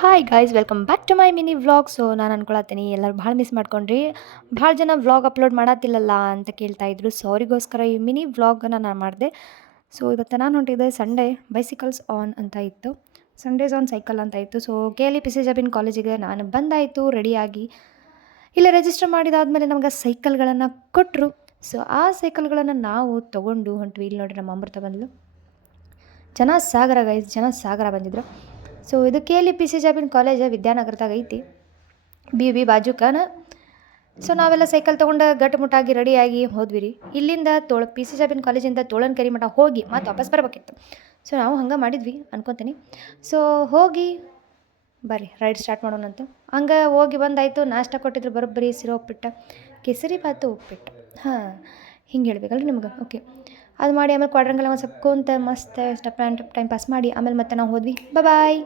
Hi guys welcome back to my mini vlog. So ನಾನು ಅನ್ಕೊಳತ್ತೀನಿ ಎಲ್ಲರೂ ಭಾಳ ಮಿಸ್ ಮಾಡ್ಕೊಂಡ್ರಿ, ಭಾಳ ಜನ ವ್ಲಾಗ್ ಅಪ್ಲೋಡ್ ಮಾಡತ್ತಿಲ್ಲಲ್ಲ ಅಂತ ಕೇಳ್ತಾಯಿದ್ರು. ಸೊ ಅವರಿಗೋಸ್ಕರ ಈ ಮಿನಿ ವ್ಲಾಗನ್ನು ನಾನು ಮಾಡಿದೆ. ಸೊ ಇವತ್ತು ನಾನು ಹೊಂಟಿದ್ದೆ ಸಂಡೇ ಬೈಸಿಕಲ್ಸ್ ಆನ್ ಅಂತ ಇತ್ತು, ಸಂಡೇಸ್ ಆನ್ ಸೈಕಲ್ ಅಂತ ಇತ್ತು. So KLE P C Jabin ಕಾಲೇಜಿಗೆ ನಾನು ಬಂದಾಯಿತು ರೆಡಿಯಾಗಿ. ಇಲ್ಲೇ ರಿಜಿಸ್ಟರ್ ಮಾಡಿದಾದಮೇಲೆ ನಮ್ಗೆ ಸೈಕಲ್ಗಳನ್ನು ಕೊಟ್ಟರು. ಸೊ ಆ ಸೈಕಲ್ಗಳನ್ನು ನಾವು ತೊಗೊಂಡು ಹೊಂಟ್ವಿ. ಇಲ್ಲಿ ನೋಡಿರಿ ನಮ್ಮ ಅಮೃತ ಬಂದಳು, ಜನ ಸಾಗರ ಗೈಸ್, ಜನ ಸಾಗರ ಬಂದಿದ್ರು. ಸೊ ಇದು KLE P C Jabin college ವಿದ್ಯಾನಗರದಾಗ ಐತಿ, ಬಿ ಬಾಜುಕನ. ಸೊ ನಾವೆಲ್ಲ ಸೈಕಲ್ ತೊಗೊಂಡು ಗಟ್ಟುಮುಟ್ಟಾಗಿ ರೆಡಿಯಾಗಿ ಹೋದ್ವಿ ರೀ. ಇಲ್ಲಿಂದ ಪಿ ಸಿ ಜಬಿನ್ ಕಾಲೇಜಿಂದ ತೋಳನಕೆರೆ ಮಠ ಹೋಗಿ ಮತ್ತು ವಾಪಸ್ ಬರಬೇಕಿತ್ತು. ಸೊ ನಾವು ಹಂಗೆ ಮಾಡಿದ್ವಿ ಅನ್ಕೊತೀನಿ. ಸೊ ಹೋಗಿ ಬರ್ರಿ ರೈಡ್ ಸ್ಟಾರ್ಟ್ ಮಾಡೋಣಂತ. ಹಂಗೆ ಹೋಗಿ ಬಂದಾಯಿತು. ನಾಷ್ಟ ಕೊಟ್ಟಿದ್ರು ಬರೋಬ್ಬರಿ ಸಿರೋ ಉಪ್ಪಿಟ್ಟು, ಕೇಸರಿ ಬಾತು ಉಪ್ಪಿಟ್ಟು. ಹಾಂ, ಹಿಂಗೆ ಹೇಳ್ಬೇಕಲ್ರಿ ನಿಮ್ಗೆ. ಓಕೆ, ಅದು ಮಾಡಿ ಆಮೇಲೆ ಕ್ವಾಡ್ರಂಗೆಲ್ಲ ಒಂದು ಸ್ವಲ್ಪ ಕುಂತ ಮಸ್ತ್ ಟೈಮ್ ಪಾಸ್ ಮಾಡಿ ಆಮೇಲೆ ಮತ್ತೆ ನಾವು ಹೋದ್ವಿ. ಬಾಯ್.